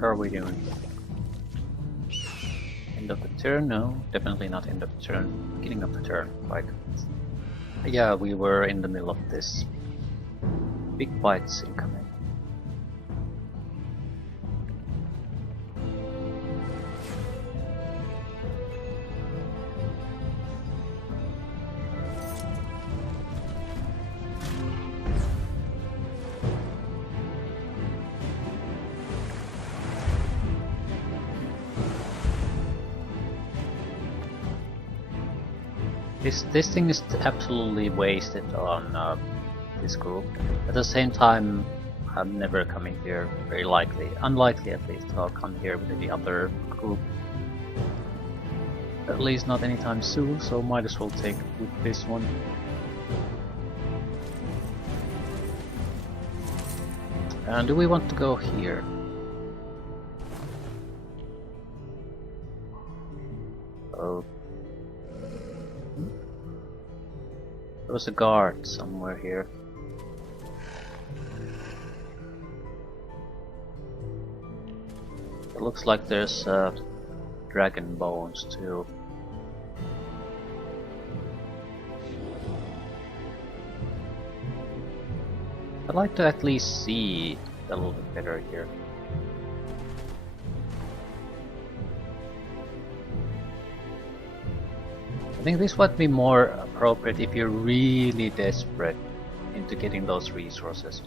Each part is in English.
What are we doing? End of the turn? No, definitely not end of the turn. Beginning of the turn, right? Yeah, we were in the middle of this. Big fights incoming. This thing is absolutely wasted on this group. At the same time, I'm never coming here, very likely. Unlikely at least, I'll come here with the other group. At least not anytime soon, so might as well take with this one. And do we want to go here? Oh. There was a guard somewhere here. It looks like there's dragon bones too. I'd like to at least see a little bit better here. I think this might be more appropriate if you're really desperate into getting those resources.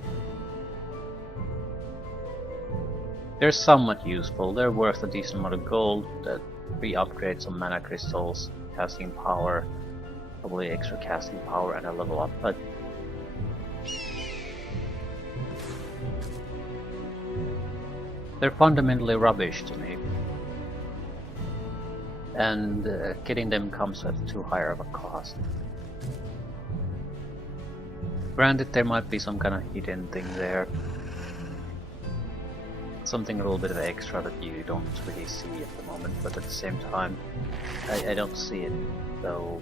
They're somewhat useful, they're worth a decent amount of gold, that free upgrades on mana crystals, casting power, probably extra casting power and a level up, but they're fundamentally rubbish to me. And getting them comes at too high of a cost. Granted, there might be some kind of hidden thing there. Something a little bit of extra that you don't really see at the moment, but at the same time, I don't see it, so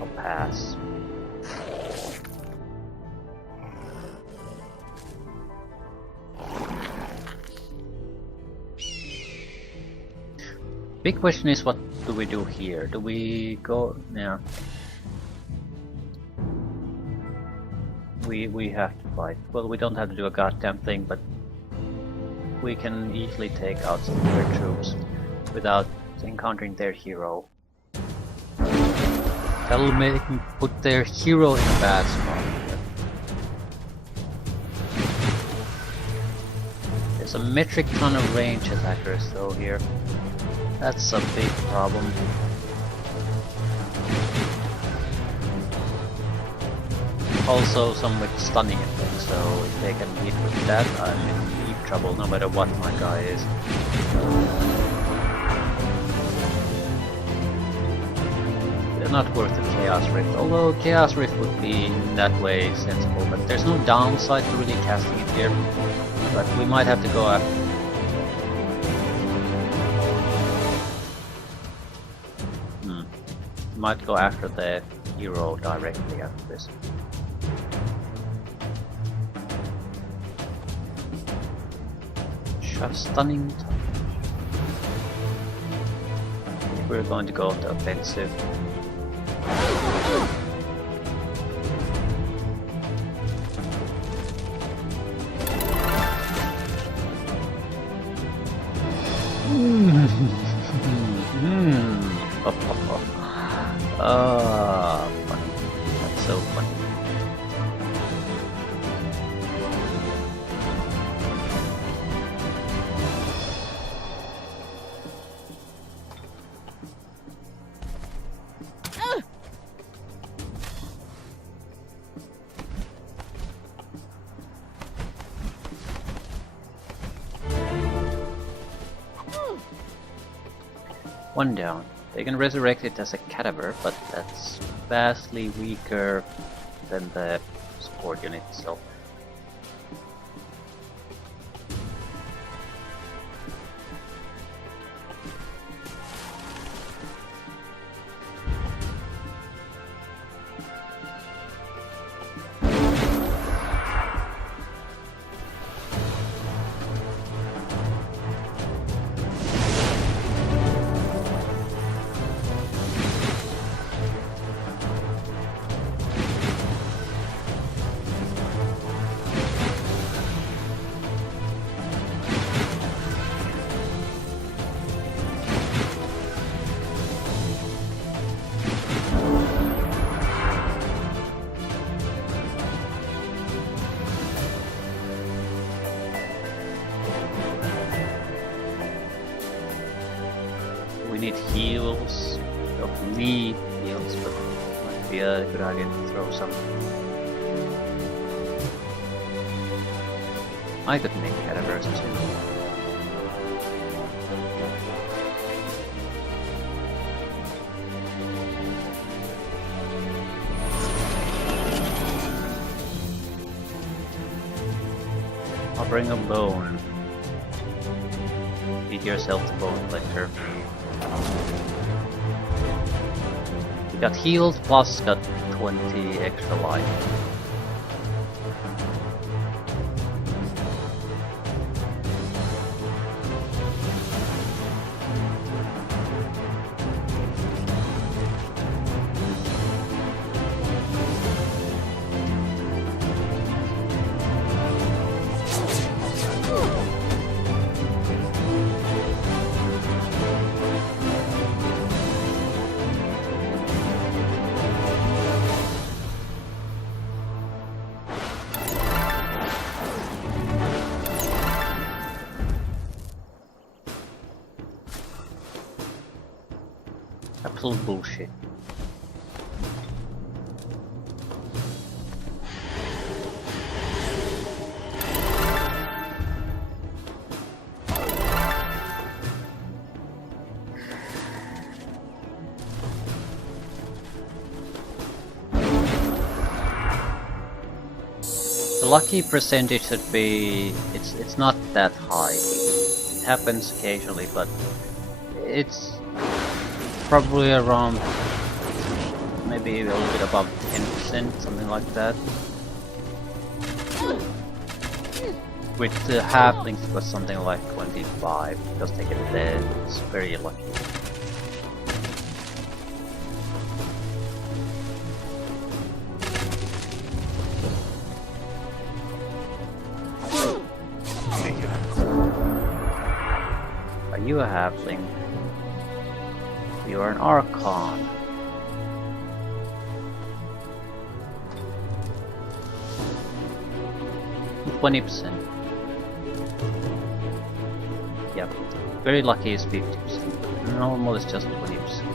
I'll pass. Big question is, what do we do here? Do we go... yeah. We have to fight. Well, we don't have to do a goddamn thing, but we can easily take out some of their troops without encountering their hero. That'll make me put their hero in a bad spot. There's a metric ton of range attackers though here. That's a big problem. Also some with stunning effects, so if they can hit with that, I'm in deep trouble no matter what my guy is. They're not worth the Chaos Rift, although Chaos Rift would be in that way sensible, but there's no downside to really casting it here. But we might have to go after... might go after the hero directly after this. Shot stunning. We're going to go to offensive. Funny. That's so funny. One down. They can resurrect it as a cadaver, but that's vastly weaker than the support unit itself. need heals, don't need heals, but it might be a good idea to throw some. I could make cadavers too. I'll bring a bone. Feed yourself the bone collector. You got healed plus got 20 extra life. Absolute bullshit. The lucky percentage should be it's not that high. It happens occasionally, but it's probably around maybe a little bit above 10%, something like that. With the halflings it was something like 25 because they get dead. It's very lucky. Are you a halfling? You are an Archon. With 20%. Yep. Very lucky is 50%. Normal is just 20%.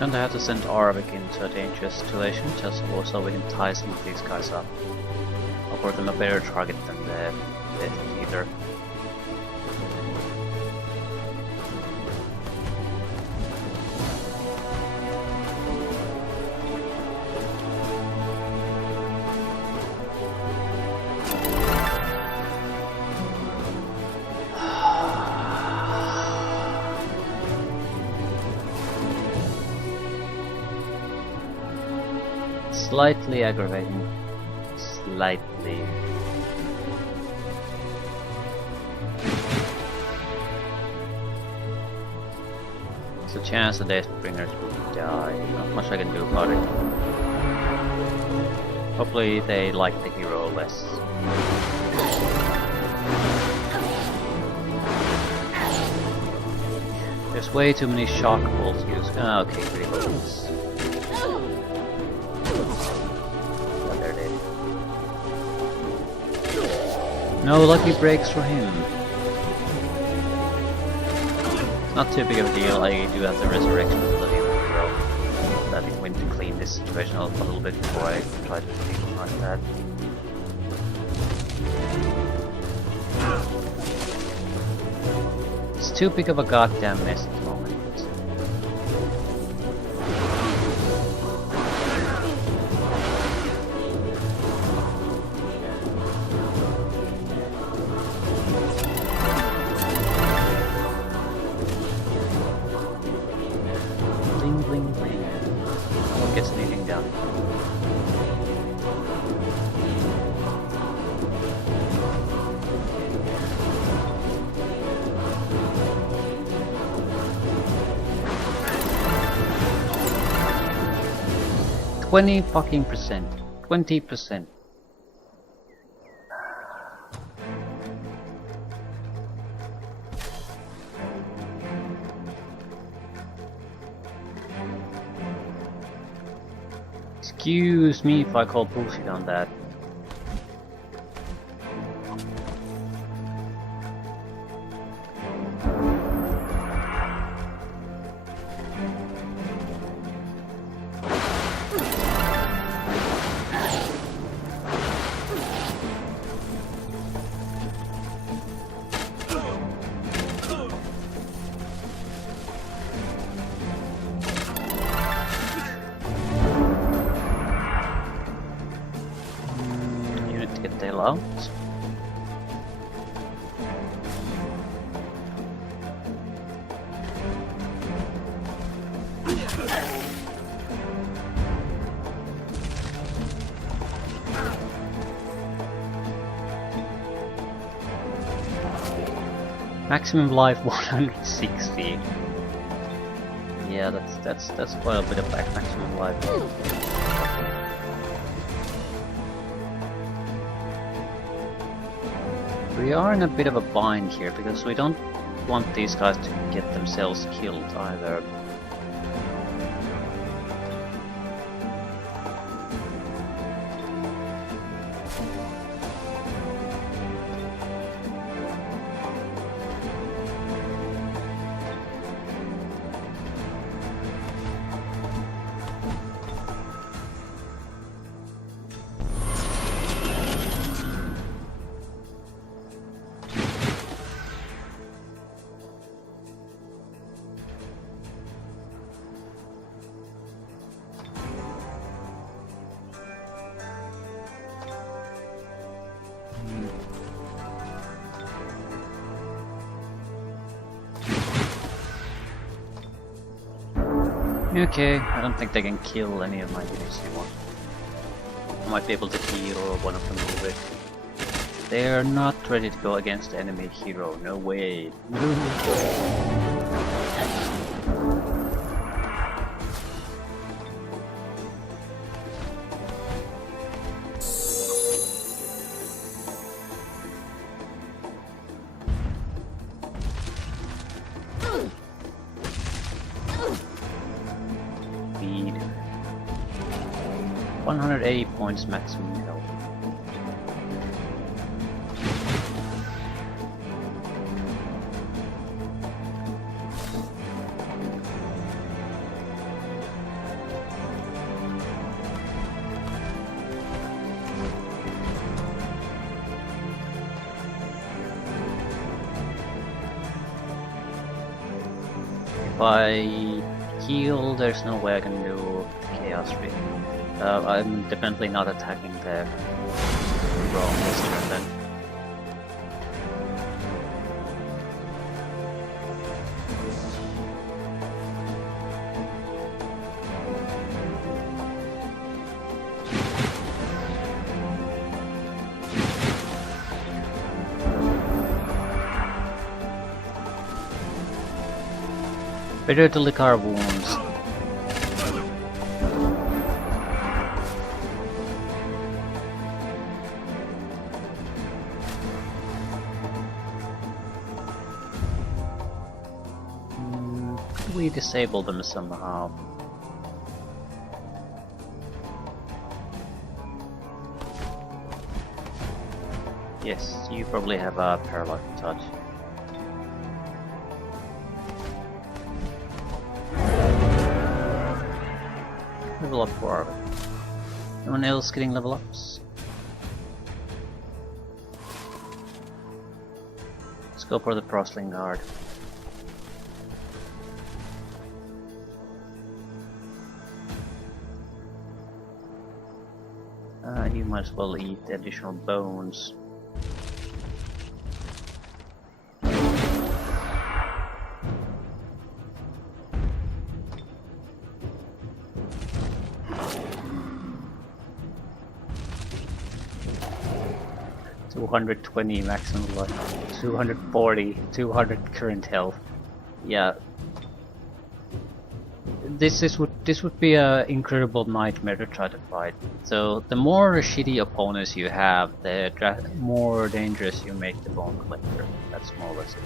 Don't have to send Arvik into a dangerous situation, just so we can tie some of these guys up. Offer them a better target than the either. Slightly aggravating. Slightly. There's a chance the Deathbringers will die. Not much I can do about it. Hopefully they like the hero less. There's way too many shock bolts used. Ah, okay, reloads. No lucky breaks for him. Not too big of a deal. I do have the resurrection ability of the hero that is going to clean this situation up a little bit before I try to do something like that. It's too big of a goddamn mess at the moment. Bling bling bling. No one gets anything done. %20. 20%. Excuse me if I call bullshit on that. Get the hell out. Maximum life 160. Yeah, that's quite a bit of maximum life. We are in a bit of a bind here because we don't want these guys to get themselves killed either. Okay, I don't think they can kill any of my units anymore. I might be able to heal one of them a little bit. They are not ready to go against the enemy hero, no way. Speed. 180 points maximum health. If I heal, there's no way I can do Chaos Ring. I'm definitely not attacking the wrong this turn then. Better to lick our wounds. Could we disable them somehow? Yes, you probably have a paralyzing touch. level up for Arvid. Anyone else getting level ups? Let's go for the Prosling Guard. You might as well eat the additional bones. $220 maximum life, 240, 200 current health. Yeah. This would be an incredible nightmare to try to fight. So the more shitty opponents you have, the more dangerous you make the Bone Collector. That's more or less it.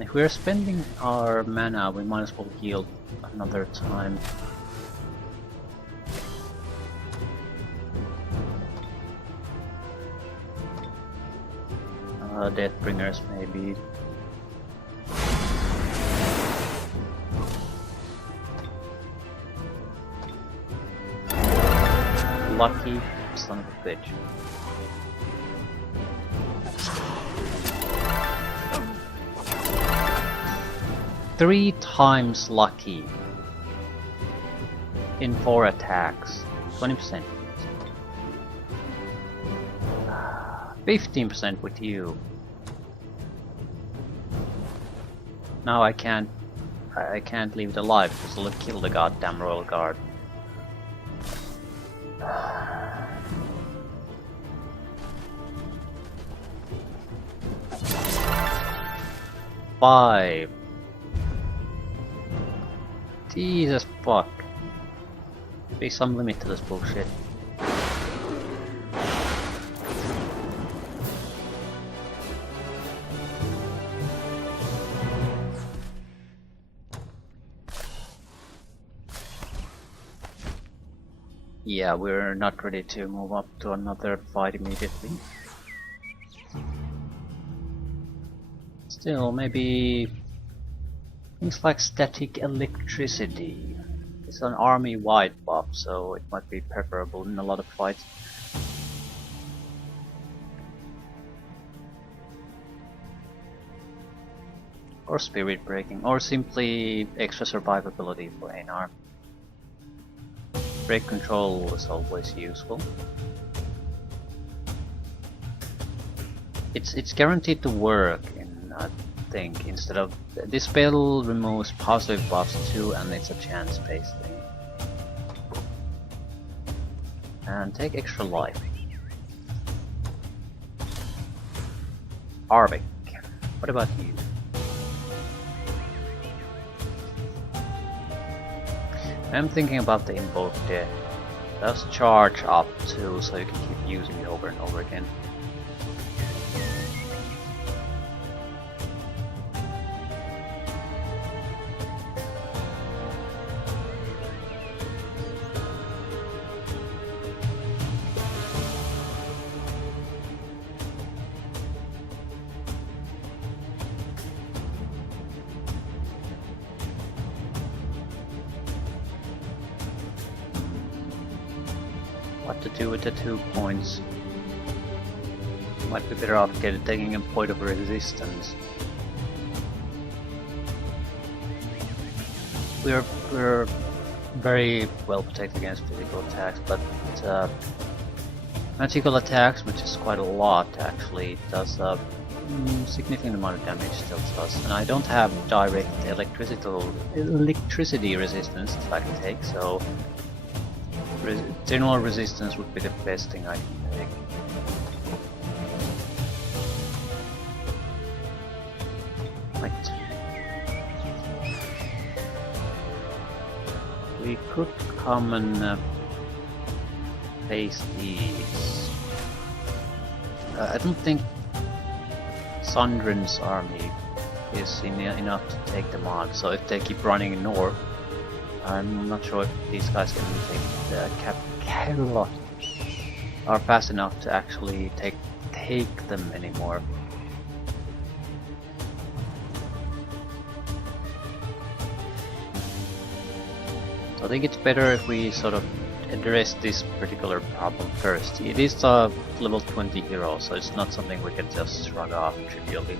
If we're spending our mana, we might as well heal another time. Deathbringers maybe. Lucky son of a bitch. Three times lucky in 4 attacks, 20%. 15% with you. Now I can't leave it alive because I'll kill the goddamn Royal Guard. Five. Jesus fuck. Be some limit to this bullshit. Yeah, we're not ready to move up to another fight immediately. Still, maybe things like static electricity. It's an army-wide buff, so it might be preferable in a lot of fights. Or spirit breaking, or simply extra survivability for Einar. Break control is always useful. It's guaranteed to work in think instead of this spell removes positive buffs too, and it's a chance based thing. And take extra life. Arvik, what about you? I'm thinking about the invoke death. Does charge up too, so you can keep using it over and over again. What to do with the 2 points? Might be better off taking a point of resistance. We're very well protected against physical attacks, but magical attacks, which is quite a lot actually, does a significant amount of damage still to us. And I don't have direct electricity resistance that I can take, so general resistance would be the best thing I can take. Right. We could come and face these. I don't think Sundrin's army is enough to take them on, so if they keep running north, I'm not sure if these guys can take the cap are fast enough to actually take them anymore. So I think it's better if we sort of address this particular problem first. It is a level 20 hero, so it's not something we can just shrug off trivially.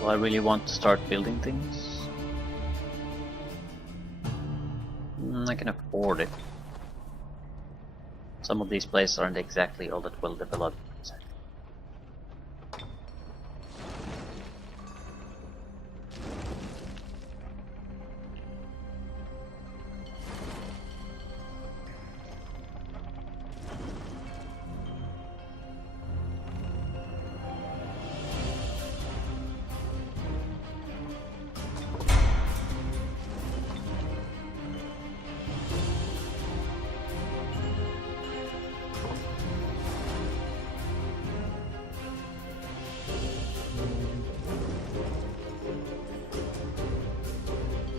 Do I really want to start building things? I can afford it. Some of these places aren't exactly all that well developed.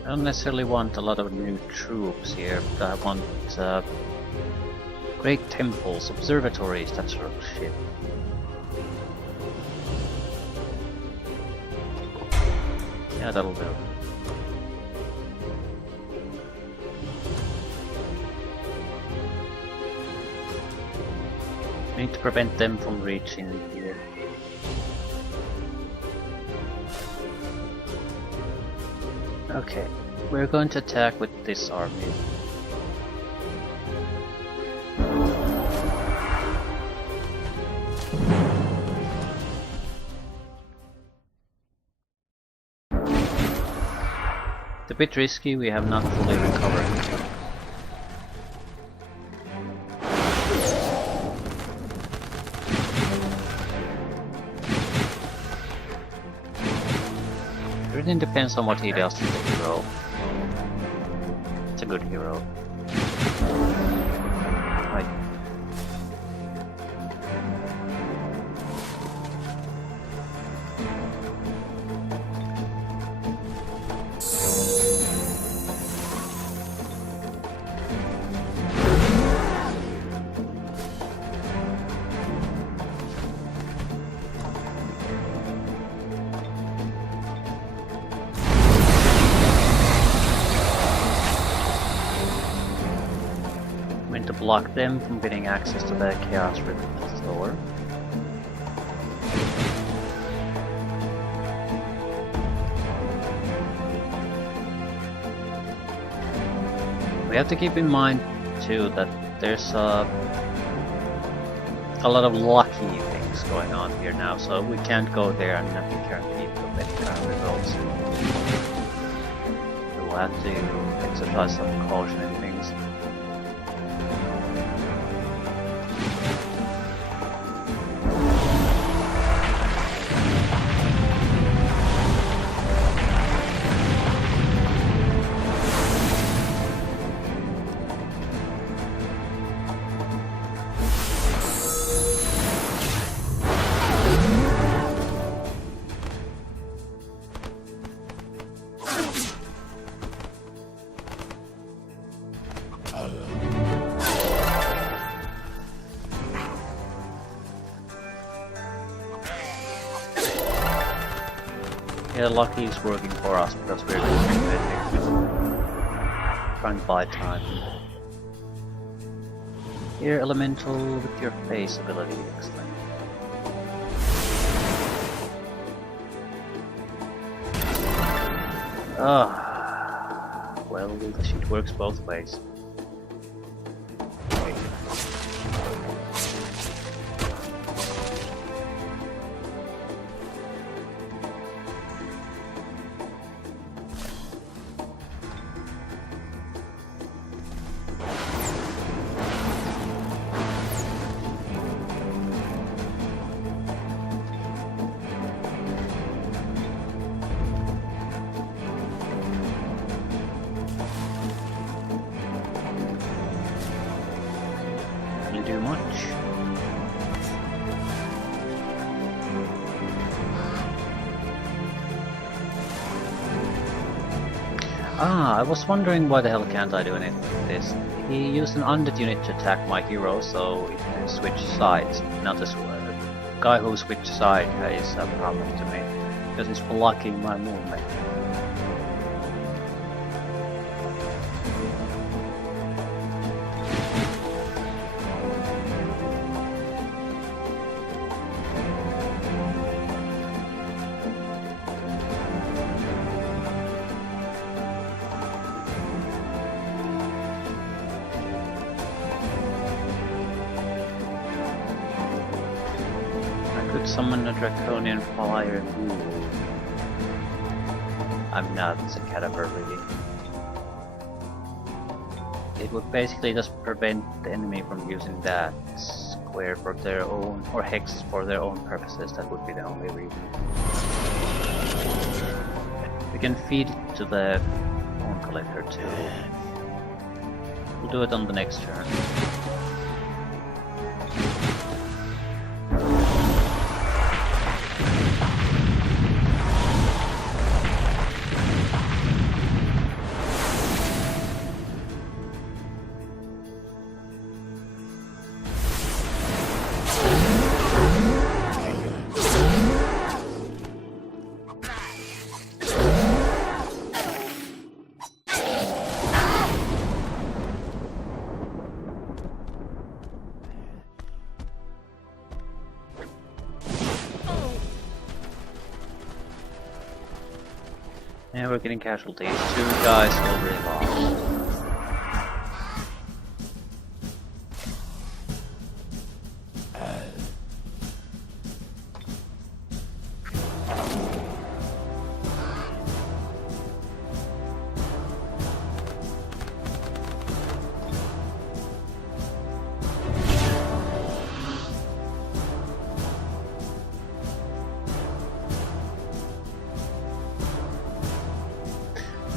I don't necessarily want a lot of new troops here, but I want great temples, observatories, that sort of shit. Yeah, that'll do. We need to prevent them from reaching here. Okay, we're going to attack with this army. It's a bit risky, we have not fully recovered. Everything depends on what he does to the hero. It's a good hero. Right. To block them from getting access to the Chaos Rift store. We have to keep in mind too that there's a lot of lucky things going on here now, so we can't go there and not be guaranteed of any kind of results. We'll have to exercise some caution in things. Yeah, lucky is working for us because we're trying to buy time. Here, elemental with your face ability, excellent. Well, the shit works both ways. do much. I was wondering why the hell can't I do anything with this. He used an undead unit to attack my hero, so it switched sides. Now the guy who switched side is a problem to me, because he's blocking my movement. Summon a draconian fire. I'm not a cadaver really. It would basically just prevent the enemy from using that square for their own, or hex for their own purposes. That would be the only reason. We can feed it to the bone collector too. We'll do it on the next turn. Yeah, we're getting casualties. 2 guys already lost.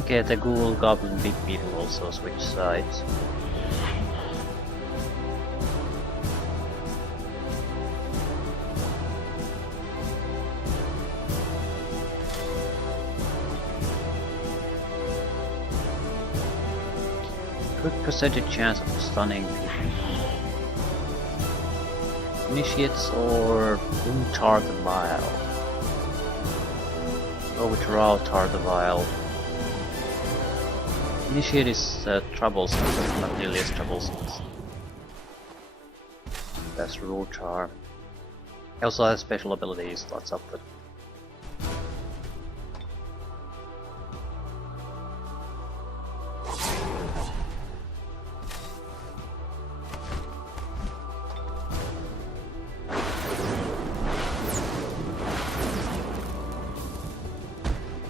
Okay, the ghoul, goblin, big beetle also switch sides. Good percentage chance of stunning initiates or tar the vial. Go with raw tar the vial. Initiate is troublesome, but not nearly as troublesome. That's raw tar. He also has special abilities, lots of them.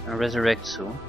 I'll resurrect soon.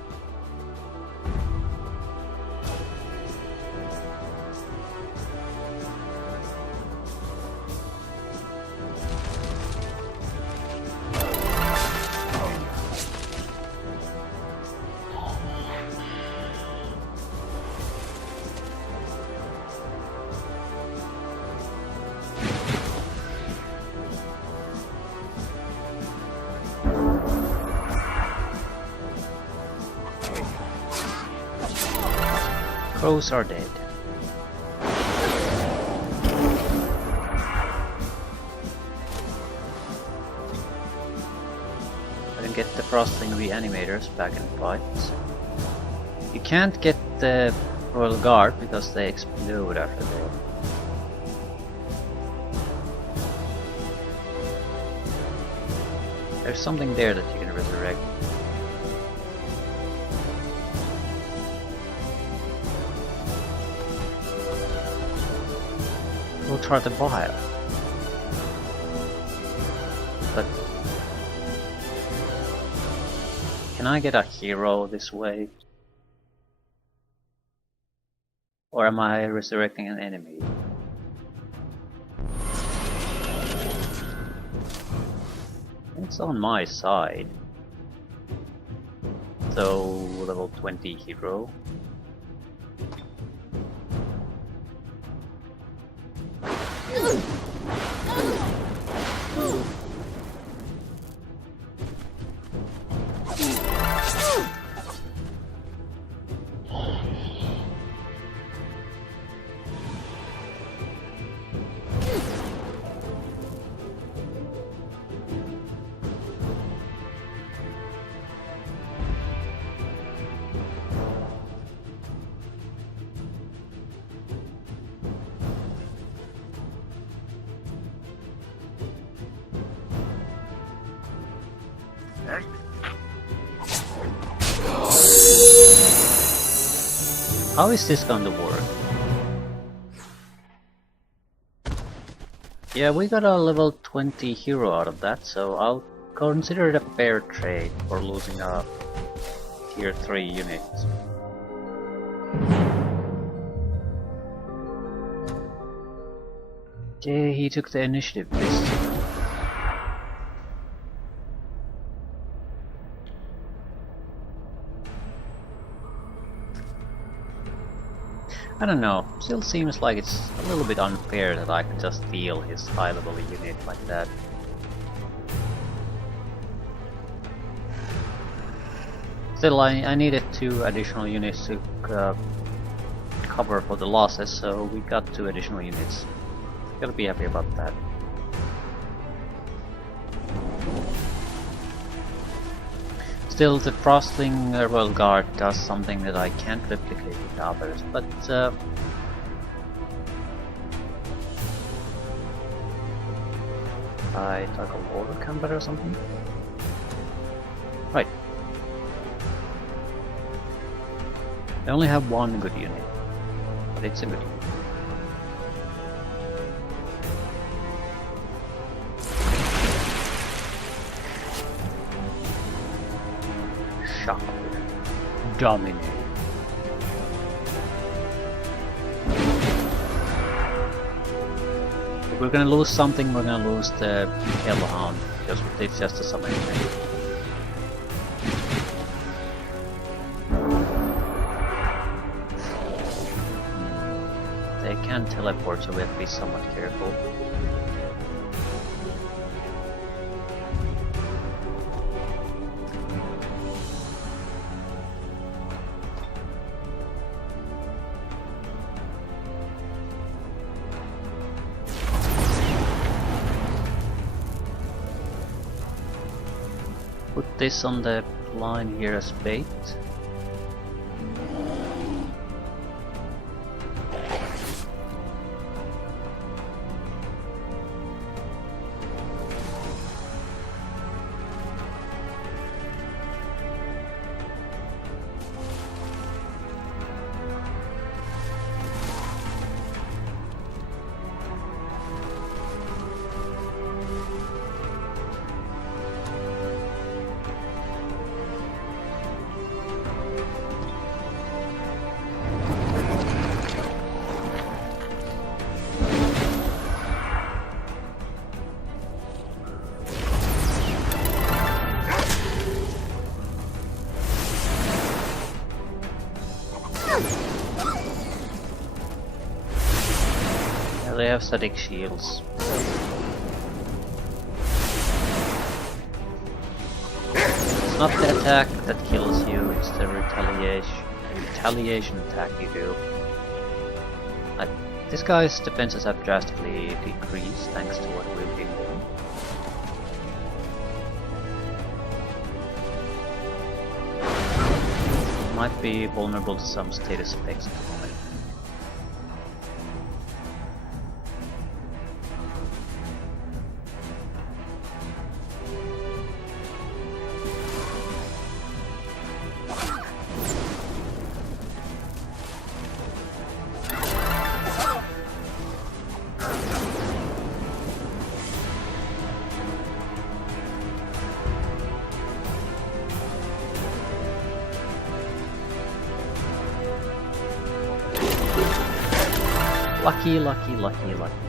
Crows are dead. I can get the Frostling reanimators back in fights. You can't get the Royal Guard because they explode after they... There's something there that you can resurrect. We'll try the vial. But can I get a hero this way? Or am I resurrecting an enemy? It's on my side. So level 20 hero. How is this going to work? Yeah, we got a level 20 hero out of that, so I'll consider it a fair trade for losing a tier 3 unit. Yeah, he took the initiative this time. I don't know, still seems like it's a little bit unfair that I can just steal his high level unit like that. Still, I needed 2 additional units to cover for the losses, so we got 2 additional units. Gotta be happy about that. Still, the Frostling Royal Guard does something that I can't replicate with the others, but I toggle order combat or something? Right. I only have 1 good unit, but it's a good unit. Shock. Dominate. If we're gonna lose something, we're gonna lose the Hellhound, because it's just a summoning thing. They can teleport, so we have to be somewhat careful. Put this on the line here as bait. They have static shields. It's not the attack that kills you, it's the retaliation attack you do. This guy's defenses have drastically decreased thanks to what we've been doing. Might be vulnerable to some status effects at the moment.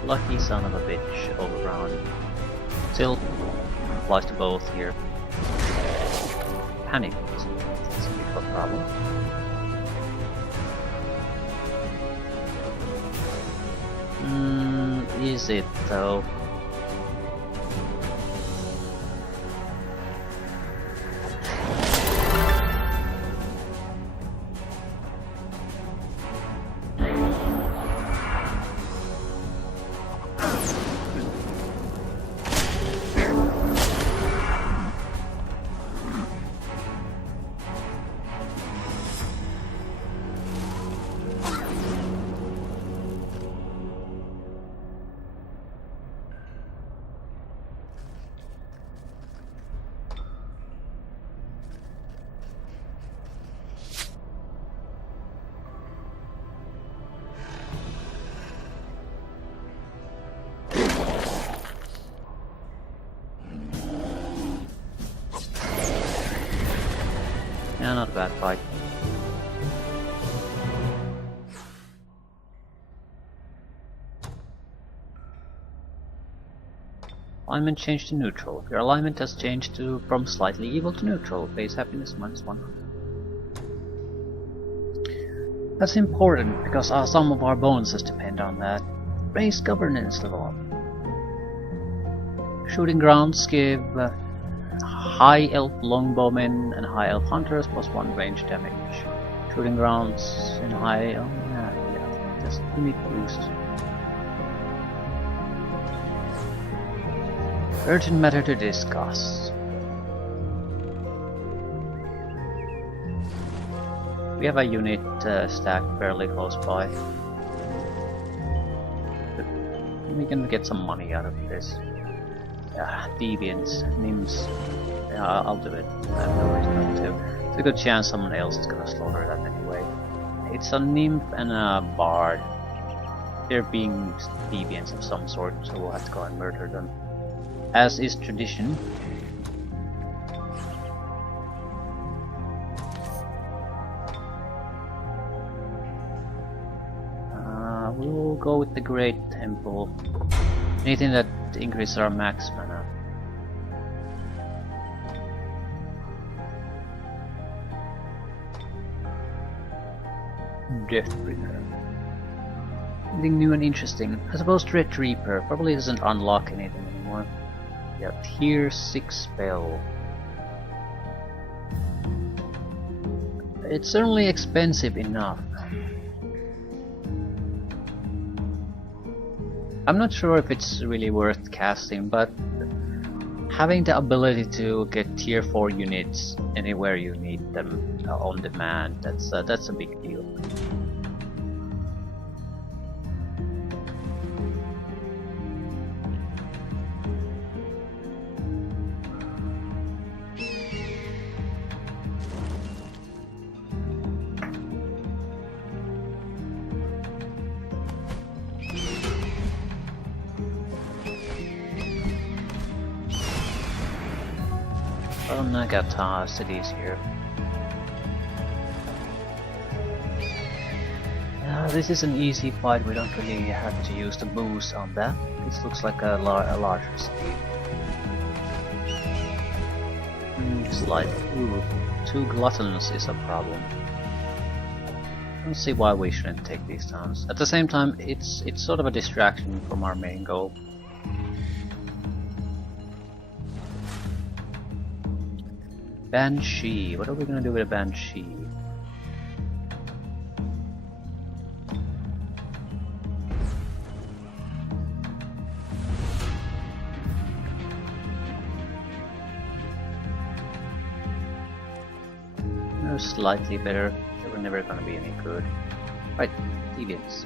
Lucky son of a bitch all around. Still applies to both here. Panic. That's a bit of a problem. Is it though? bad fight. Alignment changed to neutral. Your alignment has changed from slightly evil to neutral. Base happiness -1. That's important because some of our bonuses depend on that. Raise governance level. Shooting grounds give high elf longbowmen and high elf hunters +1 range damage. Shooting grounds in high elf, yeah, just unit boost. Urgent matter to discuss. We have a unit stacked fairly close by. But we can get some money out of this. Deviants, nymphs. Yeah, I'll do it. I have no reason not to. There's a good chance someone else is gonna slaughter that anyway. It's a nymph and a bard. They're being deviants of some sort, so we'll have to go and murder them. As is tradition. We'll go with the Great Temple. Anything that increases our max mana. Deathbringer. Anything new and interesting? I suppose Dread Reaper probably doesn't unlock anything anymore. Yeah, tier 6 spell. It's certainly expensive enough. I'm not sure if it's really worth casting, but having the ability to get tier 4 units anywhere you need them on demand, that's a big deal. Nagata cities here. This is an easy fight, we don't really have to use the boost on that. This looks like a larger city. Slight. Ooh, 2 gluttons is a problem. I don't see why we shouldn't take these towns. At the same time, it's sort of a distraction from our main goal. Banshee. What are we gonna do with a Banshee? They're slightly better. They were never gonna be any good. Right, deviants.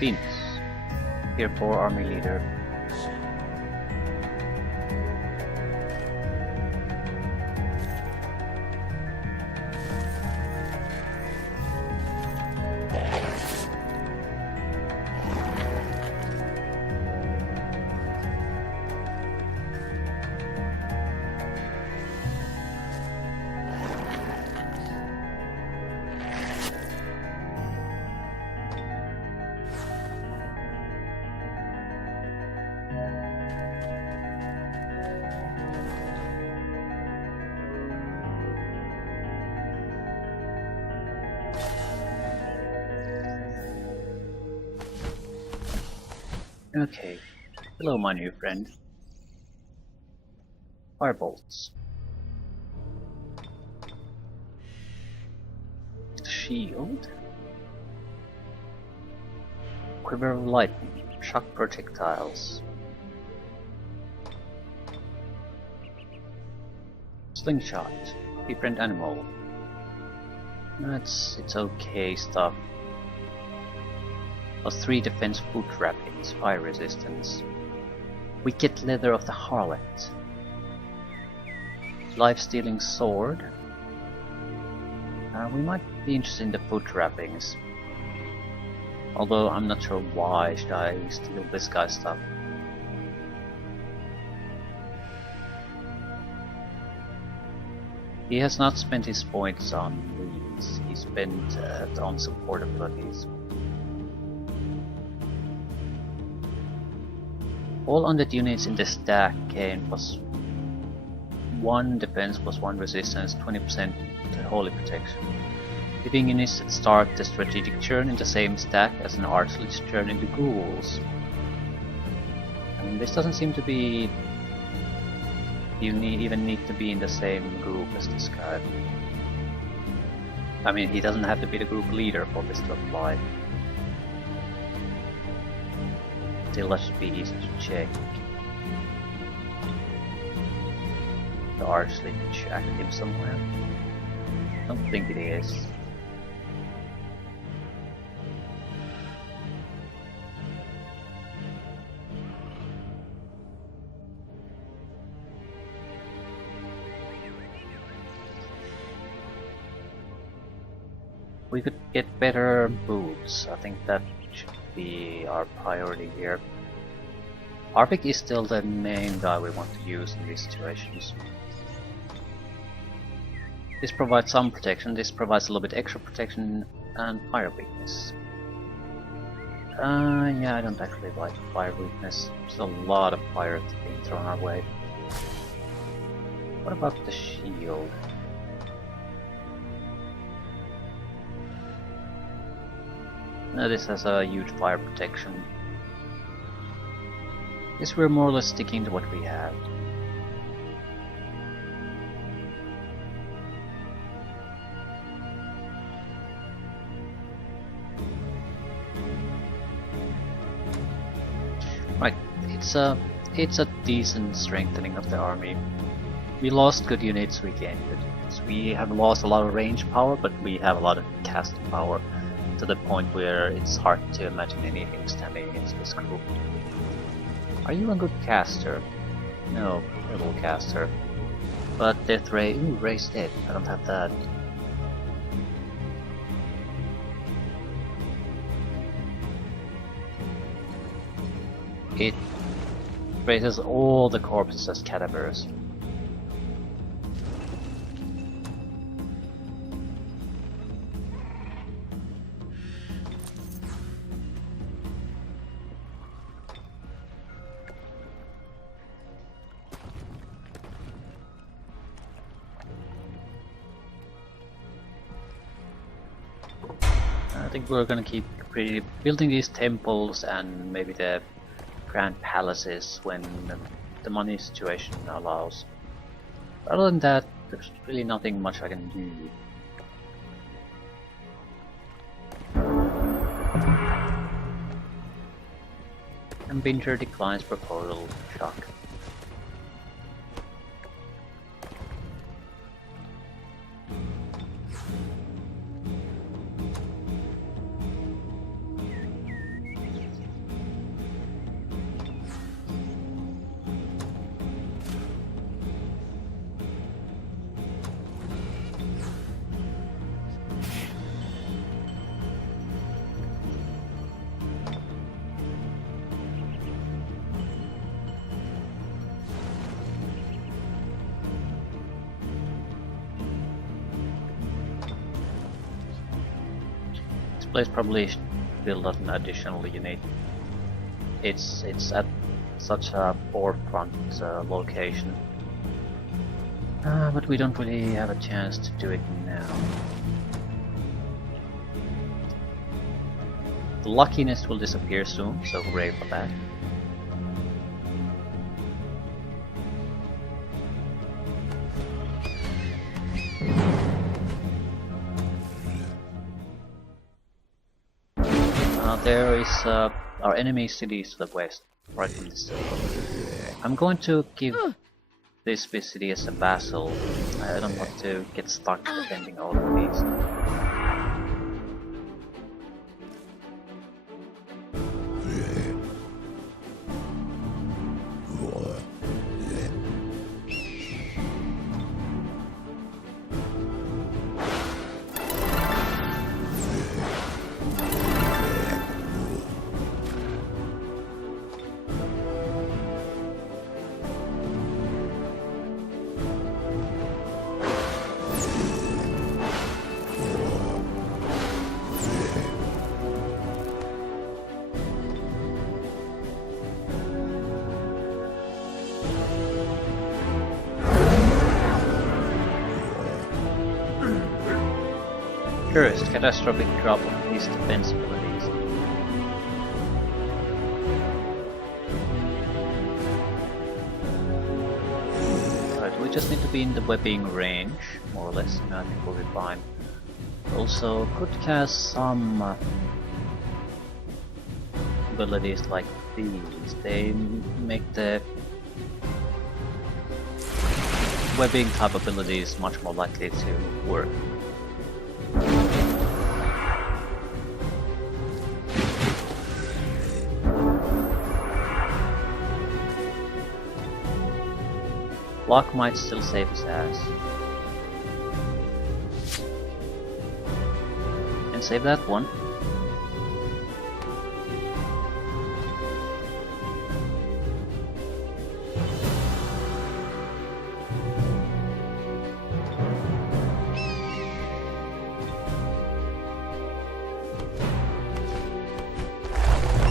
Phoenix, Tier 4 army leader. Okay, hello my new friend. Firebolts. Shield. Quiver of lightning. Shock projectiles. Slingshot. Befriend animal. It's okay stuff. +3 defense, food wrappings, fire resistance. Wicked leather of the harlot. Life-stealing sword. We might be interested in the food wrappings. Although I'm not sure why should I steal this guy's stuff. He has not spent his points on these. He spent on support abilities. All undead units in the stack gain +1 defense, +1 resistance, 20% holy protection. Living units that start the strategic churn in the same stack as an archer's churn in the ghouls. And this doesn't seem to be... You even need to be in the same group as this guy. I mean, he doesn't have to be the group leader for this to apply. Still, that should be easy to check. The archlich active somewhere? Don't think it is. We could get better boots. I think that should be our priority here. Arvik is still the main guy we want to use in these situations. This provides some protection, this provides a little bit extra protection and fire weakness. Yeah, I don't actually like fire weakness. There's a lot of fire being thrown our way. What about the shield? No, this has a huge fire protection. Guess we're more or less sticking to what we have. Right, it's a decent strengthening of the army. We lost good units, we gained good units. We have lost a lot of range power, but we have a lot of cast power, to the point where it's hard to imagine anything standing against this group. Are you a good caster? No, little caster. But Death Ray, ooh, Ray's dead. I don't have that. It raises all the corpses as cadavers. I think we're gonna keep building these temples and maybe the grand palaces when the money situation allows. Other than that, there's really nothing much I can do. And Binger declines proposal. Shock. Place probably should build an additional unit. It's at such a forefront location, but we don't really have a chance to do it now. The luckiness will disappear soon, so hooray for that. There is our enemy cities to the west, right from this. I'm going to give this city as a vassal. I don't want to get stuck defending all of these. First, catastrophic drop of these defense abilities. Right, we just need to be in the webbing range, more or less, and I think we'll be fine. Also, could cast some abilities like these. They make the webbing type abilities much more likely to work. Block might still save his ass. And save that one.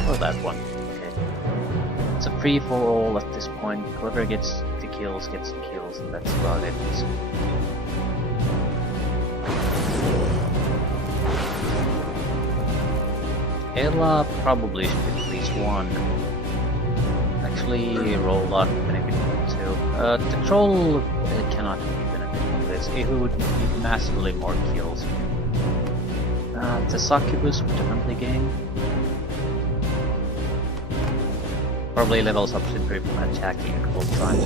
Or that one. Okay. It's a free for all at this point. Whoever gets the kills gets the kills, and that's about it. Ela probably should get at least one. Actually, roll luck benefit from two. The troll cannot benefit from this. It would need massively more kills. The succubus would definitely gain. Probably levels up simply from attacking a couple of times.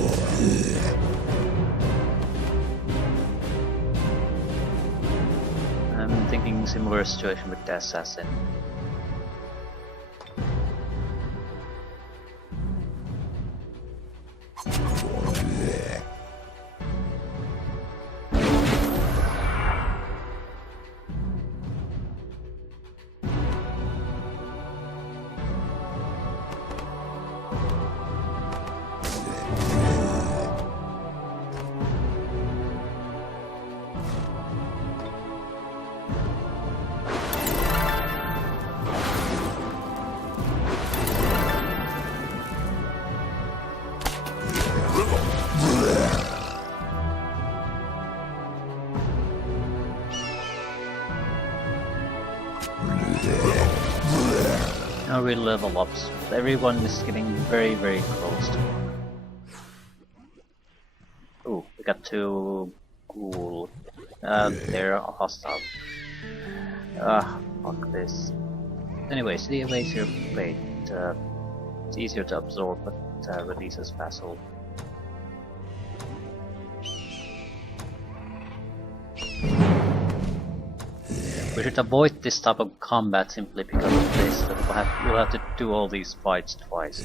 I'm thinking similar situation with the assassin. Now we level ups. Everyone is getting very, very close to. Ooh, we got two ghoul. They're hostile. Fuck this. Anyways, the evasive fate. It's easier to absorb, but releases vassal. We should avoid this type of combat simply because of this. We'll have to do all these fights twice.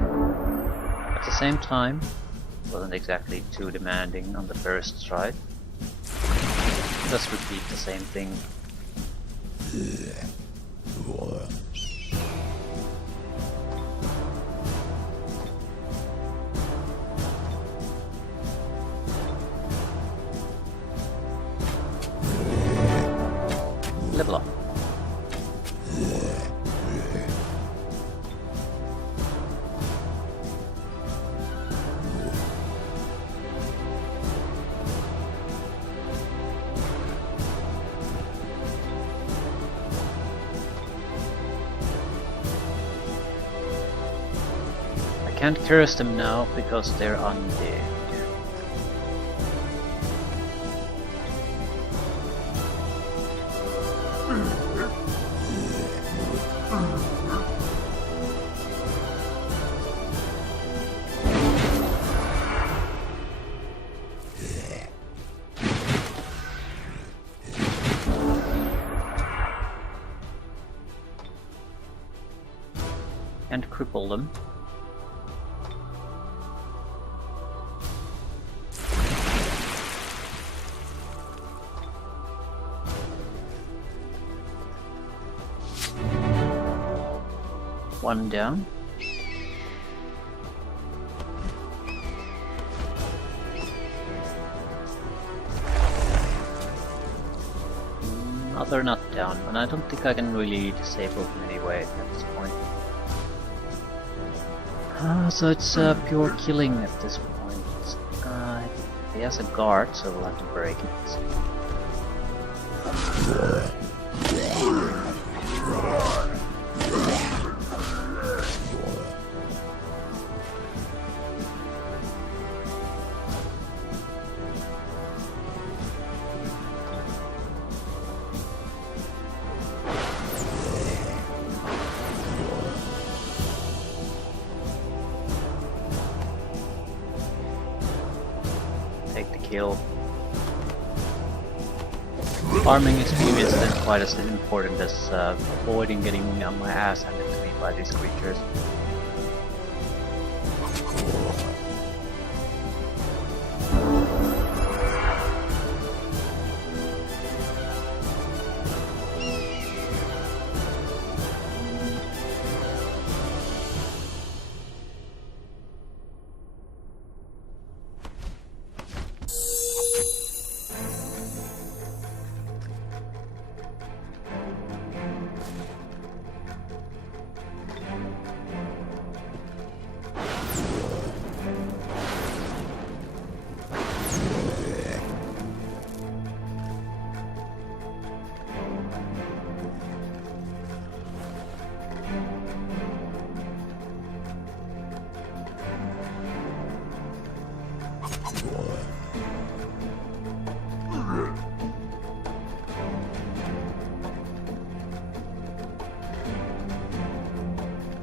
At the same time, it wasn't exactly too demanding on the first stride. Just repeat the same thing. Level up. I can't curse them now because they're undead. cripple them. One down. Other not down, and I don't think I can really disable him anyway at this point. So it's pure killing at this point. He has a guard, so we'll have to break it. Take the kill. Farming experience isn't quite as important as avoiding getting my ass handed to me by these creatures.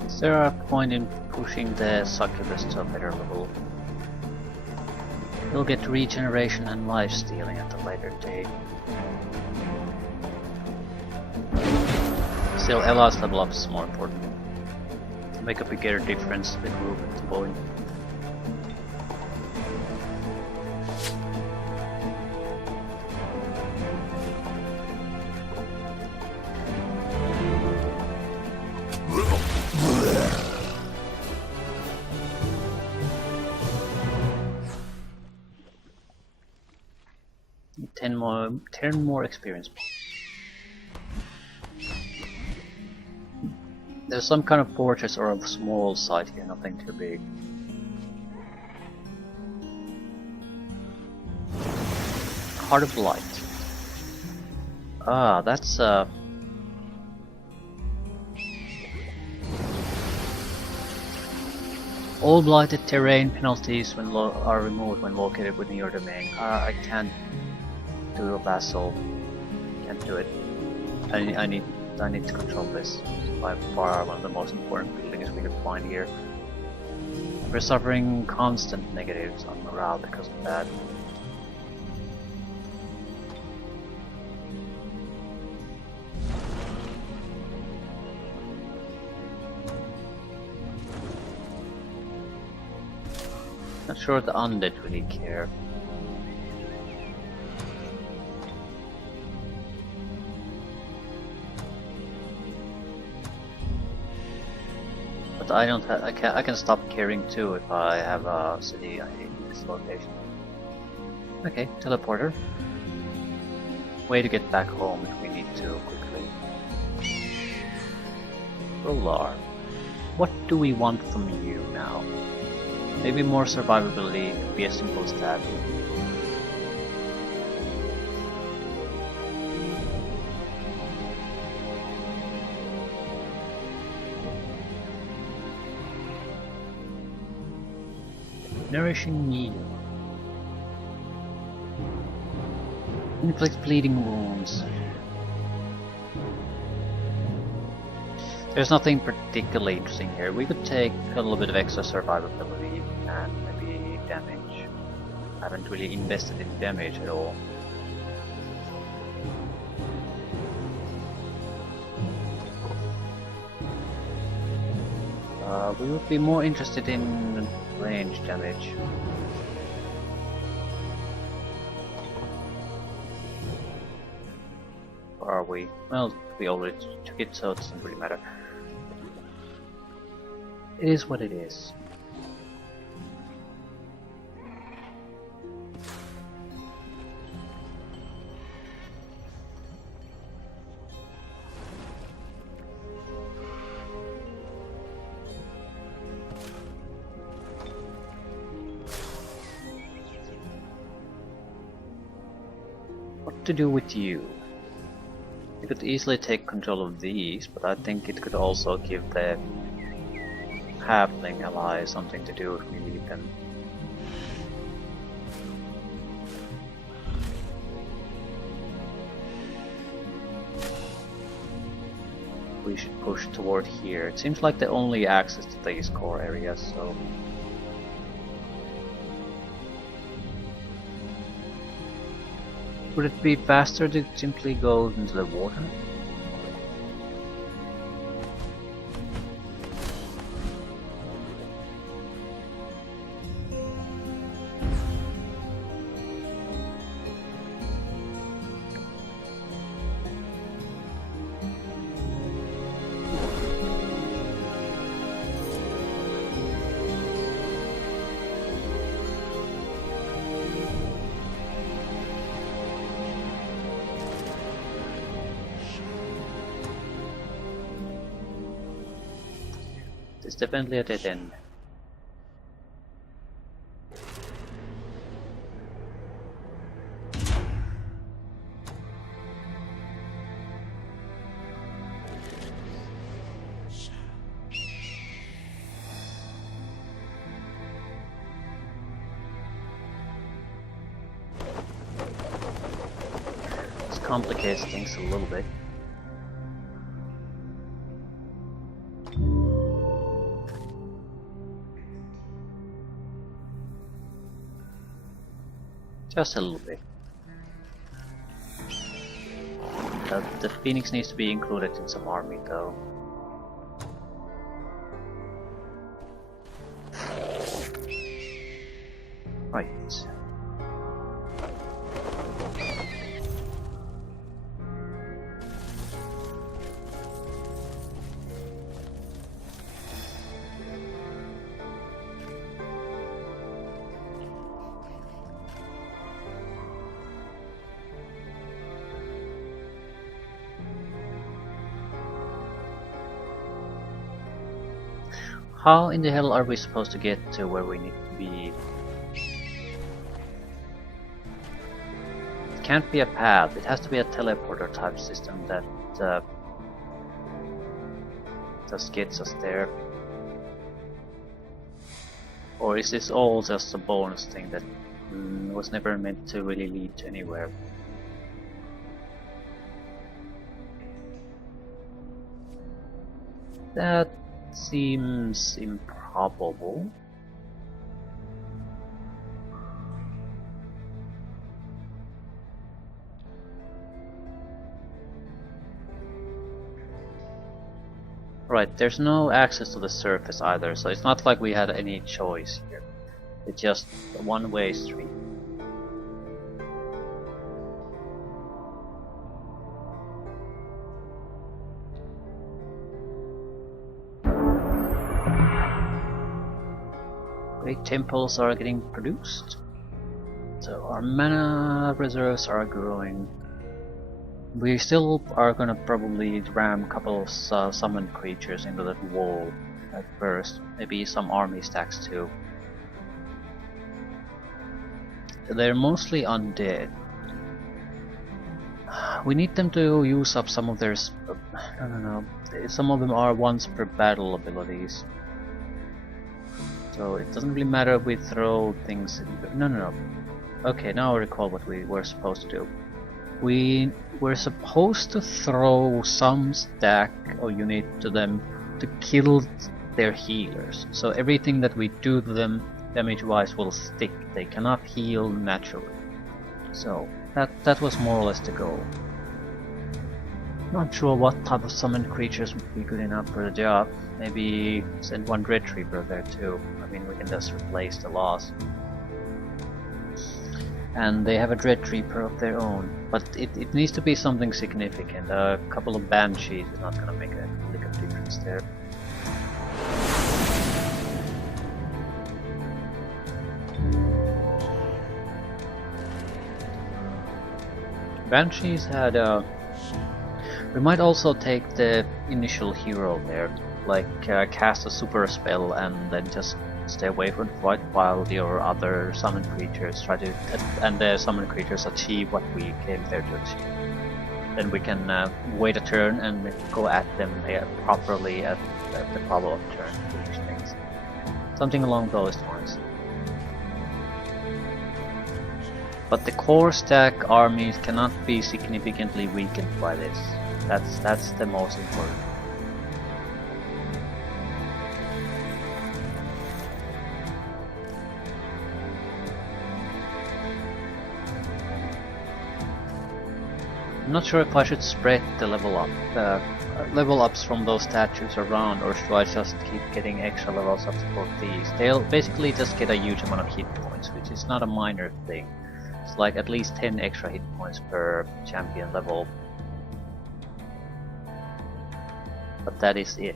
Is there a point in pushing the succubus to a better level? You'll get regeneration and life stealing at a later date. Still, Ella's level up is more important. To make a bigger difference to the group at the point. Ten more experience. There's some kind of fortress or a small site here, nothing too big. Heart of Light. Ah, that's all blighted terrain penalties when are removed when located within your domain. I can't do a vassal. Can't do it. I need to control this. It's by far one of the most important buildings we can find here. We're suffering constant negatives on morale because of that. Not sure the undead really care. But I don't have. I can stop caring too if I have a city I need in this location. Okay, teleporter. Way to get back home if we need to quickly. Rolar, what do we want from you now? Maybe more survivability could be as simple as that. Nourishing meal. Inflicts bleeding wounds. There's nothing particularly interesting here. We could take a little bit of extra survivability and maybe damage. I haven't really invested in damage at all. We would be more interested in range damage. Or are we? Well, we already took it, so it doesn't really matter. It is what it is. What to do with you? You could easily take control of these, but I think it could also give the halfling ally something to do if we leave them. We should push toward here. It seems like the only access to these core areas, so... Would it be faster to simply go into the water? It's definitely a dead end. This complicates things a little bit. Just a little bit. The Phoenix needs to be included in some army though. Right. How in the hell are we supposed to get to where we need to be? It can't be a path, it has to be a teleporter type system that just gets us there. Or is this all just a bonus thing that was never meant to really lead to anywhere? That seems improbable. Right, there's no access to the surface either, so it's not like we had any choice here. It's just a one-way street. Great temples are getting produced. So our mana reserves are growing. We still are gonna probably ram a couple of summoned creatures into that wall at first. Maybe some army stacks too. They're mostly undead. We need them to use up some of their... I don't know. Some of them are once per battle abilities. So it doesn't really matter if we throw things... No. Okay, now I recall what we were supposed to do. We were supposed to throw some stack or unit to them to kill their healers. So everything that we do to them damage-wise will stick. They cannot heal naturally. So that was more or less the goal. Not sure what type of summoned creatures would be good enough for the job. Maybe send one Dread Reaper there too. I mean, we can just replace the loss. And they have a Dread Reaper of their own, but it needs to be something significant. A couple of Banshees is not gonna make a lick of difference there. Banshees had we might also take the initial hero there, like cast a super spell and then just stay away from the fight while your other summoned creatures try to, and the summoned creatures achieve what we came there to achieve. Then we can wait a turn and go at them properly at the follow-up turn, which things. Something along those lines. But the core stack armies cannot be significantly weakened by this. That's the most important. I'm not sure if I should spread the level ups from those statues around, or should I just keep getting extra levels up for these. They'll basically just get a huge amount of hit points, which is not a minor thing. It's like at least 10 extra hit points per champion level. But that is it.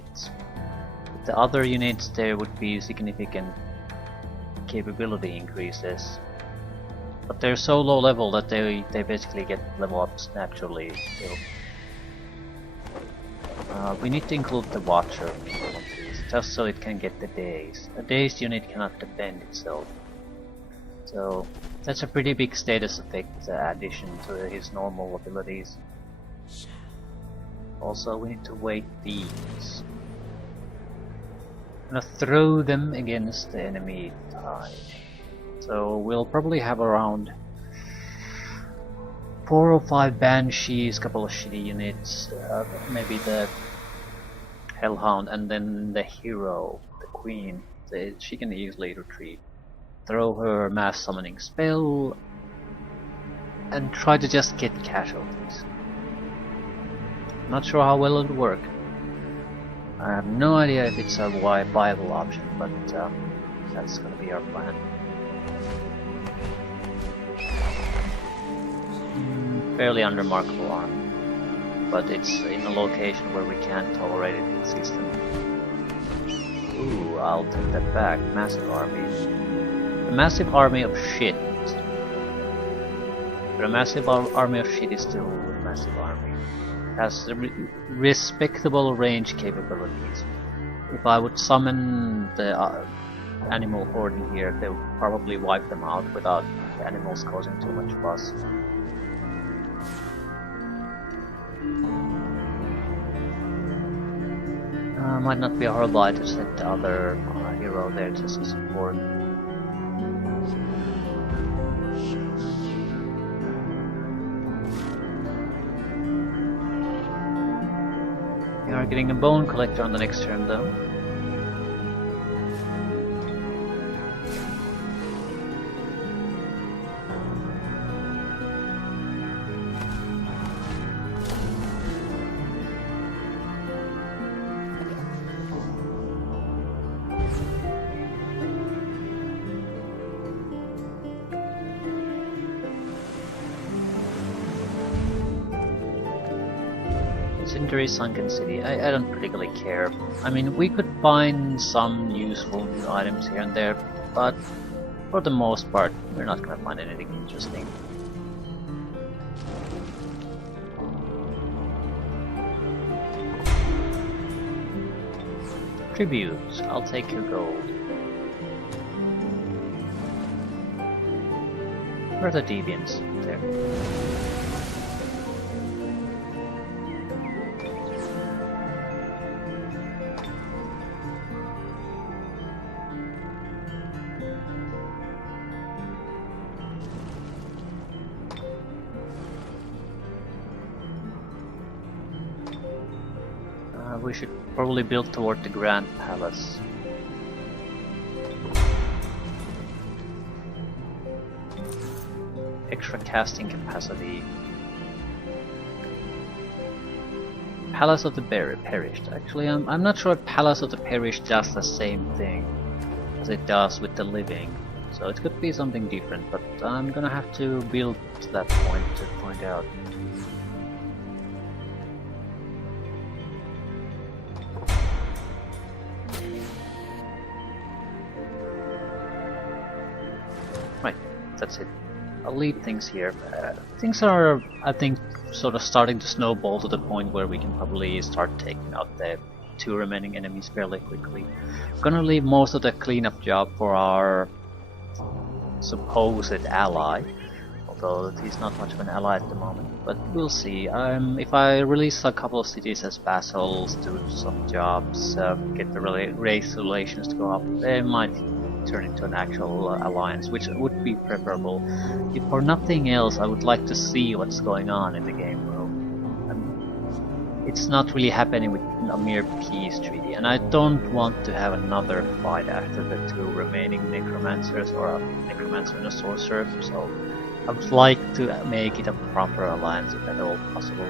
With the other units there would be significant capability increases. But they're so low level that they basically get level ups naturally still. We need to include the Watcher just so it can get the daze. A dazed unit cannot defend itself. So that's a pretty big status effect addition to his normal abilities. Also we need to weight these. I'm gonna throw them against the enemy tide. So we'll probably have around 4 or 5 Banshees, couple of shitty units, maybe the Hellhound, and then the hero, the Queen. She can easily retreat. Throw her mass summoning spell and try to just get casualties. Not sure how well it'll work. I have no idea if it's a viable option, but that's gonna be our plan. Fairly unremarkable arm, but it's in a location where we can't tolerate it in the system. Ooh, I'll take that back. Massive army. A massive army of shit. But a massive army of shit is still a massive army. It has respectable range capabilities. If I would summon the animal horde in here, they would probably wipe them out without the animals causing too much fuss. Might not be a horrible idea to send the other hero there just to support. We are getting a bone collector on the next turn though. Legendary Sunken City. I don't particularly care. I mean, we could find some useful new items here and there, but for the most part, we're not gonna find anything interesting. Tributes. I'll take your gold. Where are the deviants? There. We should probably build toward the Grand Palace. Extra casting capacity. Palace of the Perished. Actually, I'm not sure if Palace of the Perished does the same thing as it does with the living. So it could be something different, but I'm gonna have to build to that point to find out. Right, that's it. I'll leave things here. Things are, I think, sort of starting to snowball to the point where we can probably start taking out the 2 remaining enemies fairly quickly. I'm gonna leave most of the cleanup job for our supposed ally, although he's not much of an ally at the moment, but we'll see. If I release a couple of cities as vassals, do some jobs, get the race relations to go up, they might turn into an actual alliance, which would be preferable. If for nothing else, I would like to see what's going on in the game world. It's not really happening with a mere peace treaty, and I don't want to have another fight after the 2 remaining necromancers, or a necromancer and a sorcerer, so I would like to make it a proper alliance if at all possible.